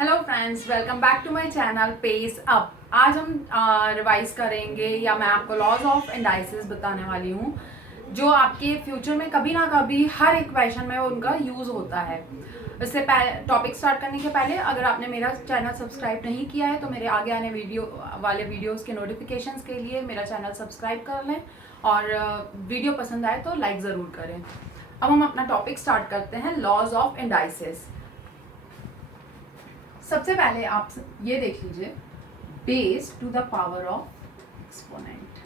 Hello friends, welcome back to my channel pace up. आज हम revise करेंगे या मैं आपको लॉज ऑफ इंडाइसेस बताने वाली हूँ जो आपके फ्यूचर में कभी ना कभी हर एक क्वेश्चन में उनका यूज होता है। इससे पहले टॉपिक स्टार्ट करने के पहले अगर आपने मेरा चैनल सब्सक्राइब नहीं किया है तो मेरे आगे आने वीडियोस के नोटिफिकेशंस के लिए मेरा चैनल सब्सक्राइब कर लें और वीडियो पसंद आए तो लाइक ज़रूर करें। अब हम अपना टॉपिक स्टार्ट करते हैं, लॉज ऑफ इंडाइसेस। सबसे पहले आप ये देख लीजिए, base to the power of exponent.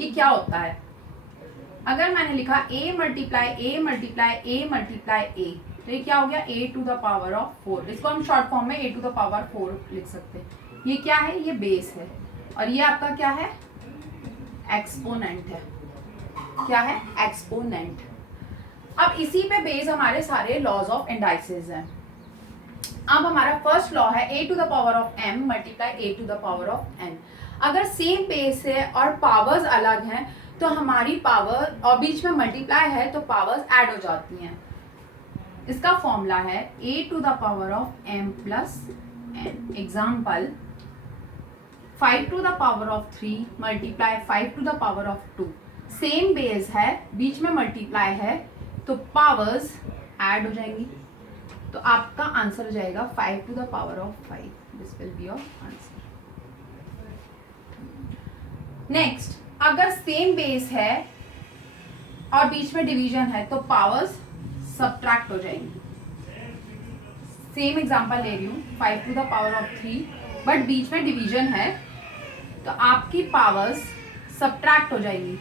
ये क्या होता है? अगर मैंने लिखा a multiply a multiply a multiply a, तो ये क्या हो गया? a to the power of 4। इसको हम शॉर्ट फॉर्म में a टू द पावर 4 लिख सकते हैं। ये क्या है? ये बेस है और ये आपका क्या है? एक्सपोनेंट है। क्या है? एक्सपोनेंट। अब इसी पे बेस हमारे सारे लॉज ऑफ इंडाइसेस हैं। अब हमारा फर्स्ट लॉ है a to the power of m multiply a to the power of n। अगर सेम बेस है और पावर्स अलग हैं तो हमारी पावर और बीच में मल्टीप्लाई है तो पावर्स ऐड हो जाती हैं। इसका फॉर्मूला है a to the power of m plus n। Example 5 to the power of 3 multiply 5 to the power of 2। Same base है, बीच में मल्टीप्लाई है तो पावर्स ऐड हो जाएंगी, तो आपका आंसर हो जाएगा 5 to the power of 5। This will be your answer. Next, अगर सेम बेस है और बीच में डिवीजन है तो पावर्स सब्ट्रैक्ट हो जाएंगी। सेम एग्जांपल ले रही हूँ, 5 to the power of 3 but बीच में डिवीजन है तो आपकी पावर्स सब्ट्रैक्ट हो जाएंगी।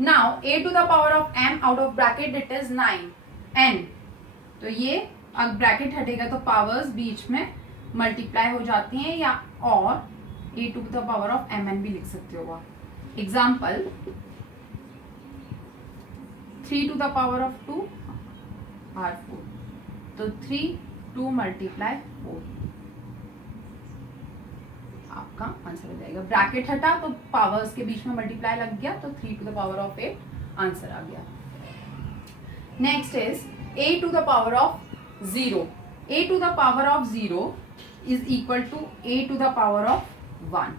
Now a to the power of m out of bracket it is 9 n, तो ये अब ब्रैकेट हटेगा तो पावर्स बीच में मल्टीप्लाई हो जाती हैं, या और a to the power of mn भी लिख सकते हो आप। Example 3 to the power of 2 r 4, तो 3 2 मल्टीप्लाई 4 आपका आंसर हो जाएगा। ब्रैकेट हटा तो पावर्स के बीच में मल्टीप्लाई लग गया तो 3 to the power of 8 answer आ गया। Next is a to the power of 0। a to the power of 0 is equal to a to the power of 1।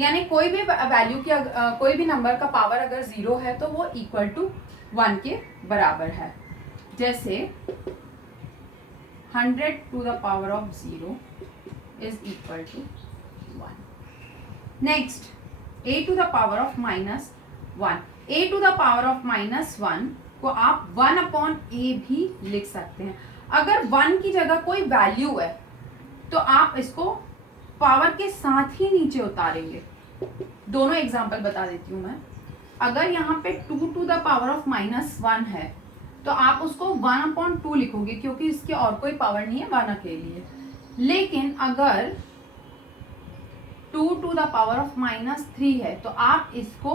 यानी कोई भी वैल्यू की कोई भी नंबर का पावर अगर 0 है तो वो इक्वल टू 1 के बराबर है। जैसे 100 to the power of 0 is equal to 1। Next, a to the power of minus 1। a to the power of minus 1 को आप 1 अपॉन a भी लिख सकते हैं। अगर 1 की जगह कोई वैल्यू है तो आप इसको पावर के साथ ही नीचे उतारेंगे। दोनों एग्जांपल बता देती हूँ मैं। अगर यहाँ पे 2 to the power of minus 1 है तो आप उसको 1 अपॉन 2 लिखोगे क्योंकि इसकी और कोई पावर नहीं है 1 अकेली है। लेकिन अगर 2 to the power of minus 3 है तो आप इसको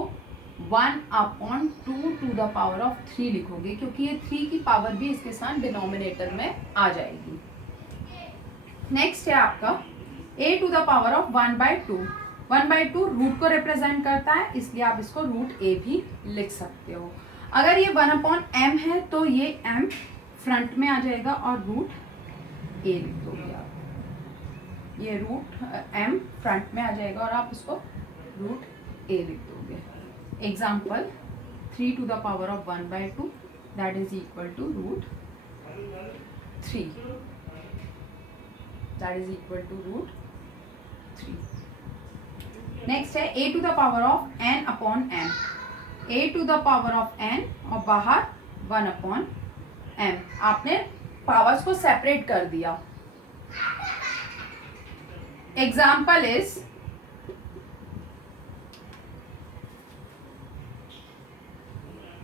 1 upon 2 to the power of 3 लिखोगे क्योंकि ये 3 की पावर भी इसके साथ डिनोमिनेटर में आ जाएगी। नेक्स्ट है आपका a to the power of 1/2। 1/2 root को रिप्रेजेंट करता है, इसलिए आप इसको रूट a भी लिख सकते हो। अगर ये 1 अपॉन m है तो ये m फ्रंट में आ जाएगा और रूट a लिख दोगे आप। ये रूट m फ्रंट में आ जाएगा और आप इसको रूट a लिख दोगे। Example 3 to the power of 1/2 that is equal to root 3, that is equal to root 3। Next है a to the power of n upon m। a to the power of n और बाहर 1 upon m। आपने powers को separate कर दिया। Example is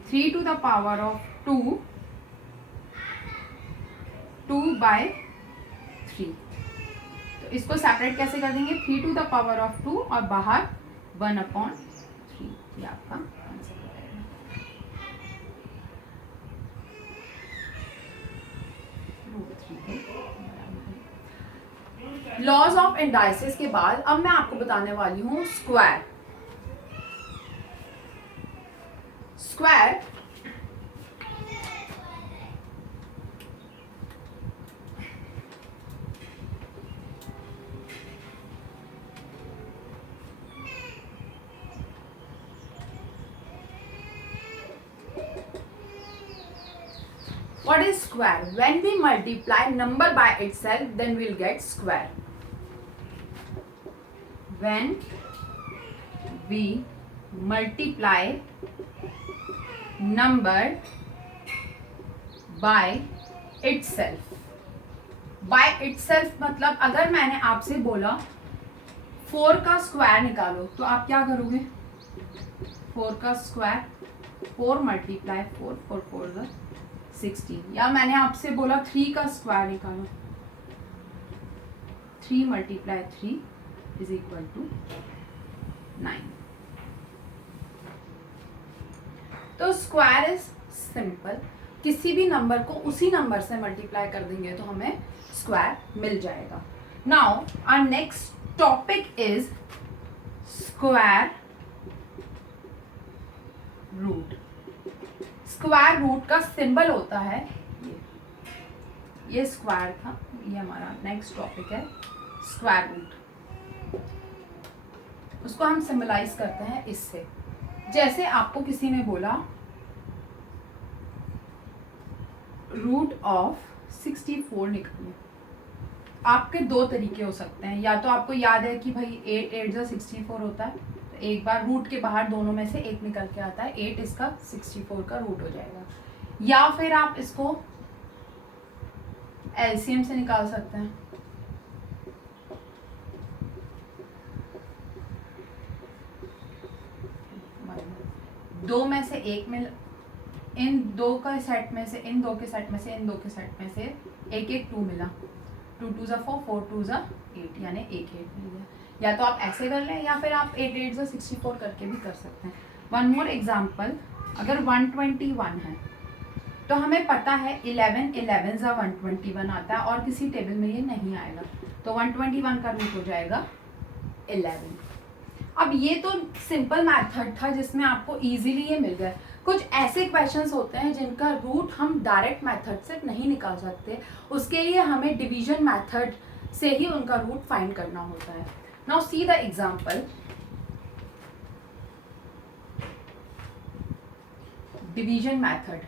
3 to the power of 2 2/3। तो इसको separate कैसे कर देंगे? 3 टू द पावर ऑफ 2 और बाहर 1 अपॉन 3। ये आपका आंसर हो जाएगा। लॉज ऑफ इंडाइसेस के बाद अब मैं आपको बताने वाली हूँ square. Square what is square? When we multiply number by itself, then we'll get square. When we multiply number by itself. By itself मतलब अगर मैंने आपसे बोला 4 का स्क्वायर निकालो तो आप क्या करोगे? 4 का स्क्वायर 4 मल्टीप्लाई 4 4 4 16, या मैंने आपसे बोला 3 का स्क्वायर निकालो 3 मल्टीप्लाई 3 इज इक्वल टू 9. तो स्क्वायर इज सिंपल, किसी भी नंबर को उसी नंबर से मल्टीप्लाई कर देंगे तो हमें स्क्वायर मिल जाएगा. Now our next topic is square root. Square root का सिंबल होता है ये स्क्वायर था, ये हमारा नेक्स्ट टॉपिक है स्क्वायर रूट. उसको हम सिंबलाइज करते हैं इससे. जैसे आपको किसी ने बोला रूट ऑफ 64 निकालो, आपके दो तरीके हो सकते हैं. या तो आपको याद है कि भाई 8 8 जा 64 होता है, तो एक बार रूट के बाहर दोनों में से एक निकल के आता है, 8 इसका 64 का रूट हो जाएगा. या फिर आप इसको एलसीएम से निकाल सकते हैं. दो में से एक में, इन दो का सेट में से, इन दो के सेट में से, इन दो के सेट में से एक एक 2 मिला. 2 2 जा 4 4 2 जा 8, यानी एक 8 मिल गया. या तो आप ऐसे कर लें या फिर आप 8 8 जा 64 करके भी कर सकते हैं. वन मोर एग्जाम्पल, अगर 121 है तो हमें पता है 11 11 जा 121 आता है और किसी टेबल में ये नहीं आएगा, तो 121 का रूट हो जाएगा 11. अब ये तो सिंपल मेथड था जिसमें आपको इजीली ये मिल गया. कुछ ऐसे क्वेश्चंस होते हैं जिनका रूट हम डायरेक्ट मेथड से नहीं निकाल सकते, उसके लिए हमें डिवीजन मेथड से ही उनका रूट फाइंड करना होता है. Now see the example. Division method.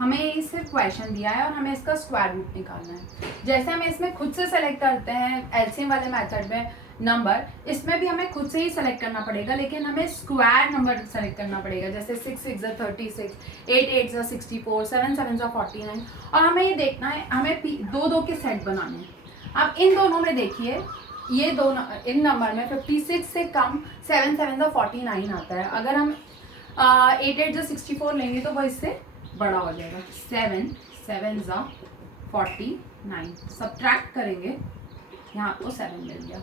हमें ये सिर्फ क्वेश्चन दिया है और हमें इसका स्क्वायर रूट निकालना है. जैसे हम इसमें खुद से सेलेक्ट करते हैं एलसीएम वाले मेथड में नंबर, इसमें भी हमें खुद से ही सेलेक्ट करना पड़ेगा, लेकिन हमें स्क्वायर नंबर सेलेक्ट करना पड़ेगा. जैसे 6 6 जा 36, 8 8 जा 64, 7 7 जा 49. और हमें ये देखना है, हमें दो दो के सेट बनाने हैं. अब इन दोनों में देखिए, ये दोनों इन नंबर में 56 से कम 7 7 जा 49 आता है. अगर हम 8 8 जा 64 लेंगे तो वो इससे बड़ा हो जाएगा. 7 7 जा 49, सब्ट्रैक्ट करेंगे, यहाँ आपको 7 मिल गया.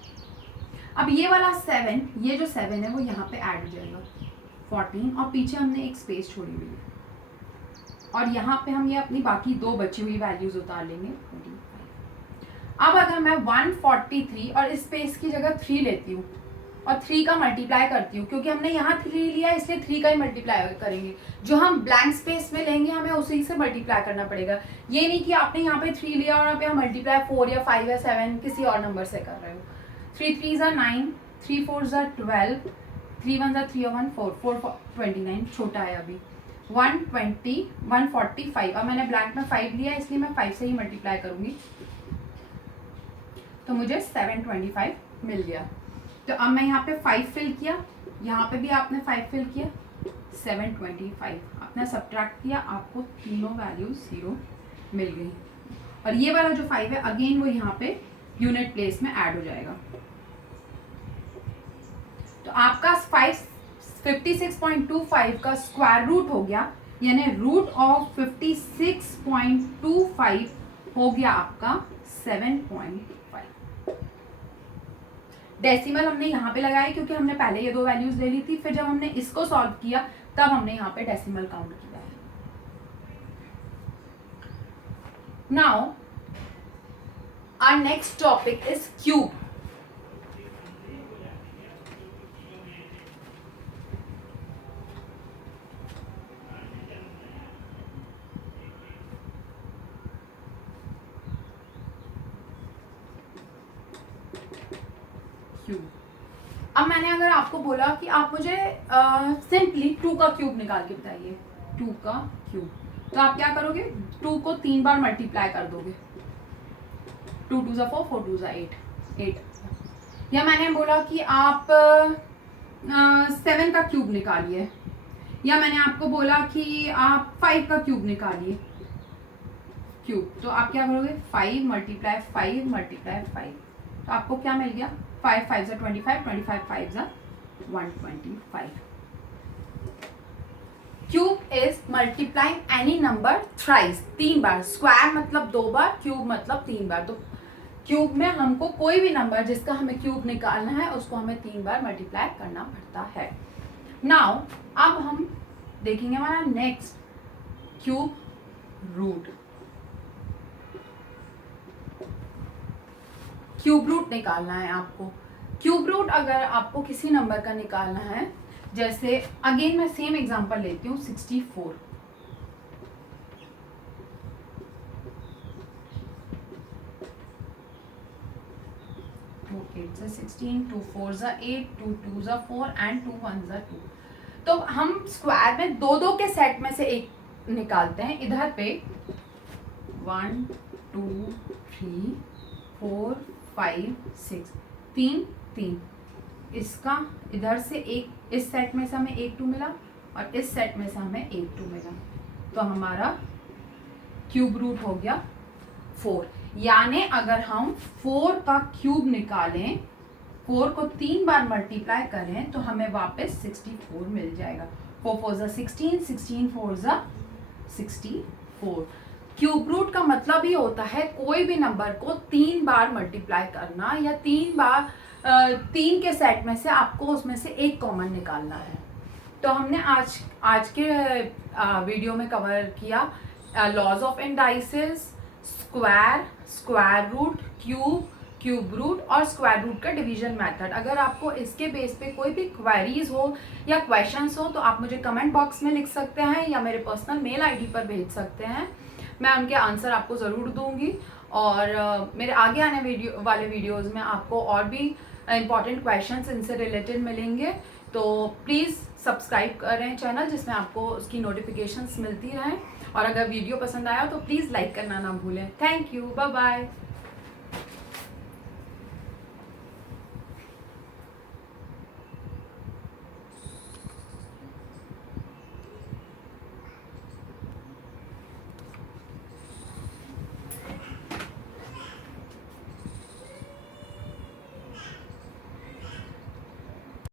अब ये वाला 7, ये जो 7 है वो यहाँ पे ऐड हो जाएगा 14, और पीछे हमने एक स्पेस छोड़ी हुई है, और यहाँ पे हम ये अपनी बाकी दो बची हुई वैल्यूज उतार लेंगे 25. अब अगर मैं 143 और इस स्पेस की जगह 3 लेती हूँ और 3 का मल्टीप्लाई करती हूँ, क्योंकि हमने यहाँ 3 लिया इसलिए 3 का ही मल्टीप्लाई करेंगे. जो हम ब्लैंक स्पेस में लेंगे हमें उसी से मल्टीप्लाई करना पड़ेगा. ये नहीं कि आपने यहाँ पे 3 लिया और आप यहाँ मल्टीप्लाई 4 या 5 या 7 किसी और नंबर से कर रहे हो. 3 3 जा 9, 3 4 जा 12, 3 1 जा 3 और 1 4 4 29, छोटा है अभी. 120 145. अब मैंने ब्लैंक में 5 लिया इसलिए मैं 5 से ही मल्टीप्लाई करूँगी, तो मुझे 725 मिल गया. तो अब मैं यहाँ पे 5 फिल किया, यहाँ पे भी आपने 5 फिल किया, 725 आपने सब्ट्रैक्ट किया, आपको तीनों वैल्यूज 0 मिल गई. और ये वाला जो 5 है अगेन वो यहाँ पे यूनिट प्लेस में ऐड हो जाएगा. तो आपका 56.25 का स्क्वायर रूट हो गया, यानी रूट ऑफ 56.25 हो गया आपका 7.5. डेसिमल हमने यहाँ पे लगाया क्योंकि हमने पहले ये दो वैल्यूज ले ली थी, फिर जब हमने इसको सॉल्व किया तब हमने यहाँ पे डेसिमल काउंट किया है. Now our next topic is cube. Cube. अब मैंने अगर आपको बोला कि आप मुझे सिंपली 2 का क्यूब निकाल के बताइए, 2 का क्यूब, तो आप क्या करोगे? 2 को 3 बार मल्टीप्लाई कर दोगे. 2 2 ज़ा 4, 4 2 ज़ा 8. या मैंने बोला कि आप 7 का क्यूब निकालिए, या मैंने आपको बोला कि आप 5 का क्यूब निकालिए क्यूब, तो आप क्या करोगे? 5 मल्टीप्लाई 5 मल्टीप्लाई 5, तो आपको क्या मिल गया? 5 5 ज़ा 25, 25 5 ज़ा 125. Cube is multiplying any number thrice, 3 bar. Square मतलब 2 बार, क्यूब मतलब 3 बार. तो क्यूब में हमको कोई भी नंबर जिसका हमें क्यूब निकालना है उसको हमें 3 बार मल्टीप्लाई करना पड़ता है. नाउ अब हम देखेंगे हमारा next cube root. Cube root निकालना है आपको. क्यूब रूट अगर आपको किसी नंबर का निकालना है, जैसे अगेन मैं सेम एग्जांपल लेती हूँ 64. Eight 16, 2 4 8, 2 2 4 and 2 1 2. तो हम स्क्वायर में 2 के सेट में से एक निकालते हैं. इधर पे 1 2 3 4 5 6, 3 3. इसका इधर से एक, इस सेट में से हमें 1 2 मिला और इस सेट में से हमें 1 2 मिला, तो हमारा क्यूब रूट हो गया 4. यानी अगर हम 4 का क्यूब निकालें, 4 को 3 बार मल्टीप्लाई करें तो हमें वापस 64 मिल जाएगा. 4 4 ज़ा 16, 16 4 ज़ा 64. क्यूब रूट का मतलब ये होता है कोई भी नंबर को 3 बार मल्टीप्लाई करना, या 3 बार 3 के सेट में से आपको उसमें से एक कॉमन निकालना है. तो हमने आज के वीडियो में कवर किया laws of indices, square, square root, cube, cube root और स्क्वायर रूट का डिवीजन मेथड. अगर आपको इसके बेस पे कोई भी क्वेरीज हो या क्वेश्चंस हो तो आप मुझे कमेंट बॉक्स में लिख सकते हैं या मेरे पर्सनल मेल आईडी पर भेज सकते हैं. मैं उनके आंसर आपको ज़रूर दूंगी. और मेरे आगे आने वाले वीडियोज़ में आपको और भी इम्पॉर्टेंट क्वेश्चंस इनसे रिलेटेड मिलेंगे. तो प्लीज़ सब्सक्राइब करें चैनल, जिसमें आपको उसकी नोटिफिकेशंस मिलती रहें. और अगर वीडियो पसंद आया तो प्लीज़ लाइक करना ना भूलें. Thank you. Bye bye.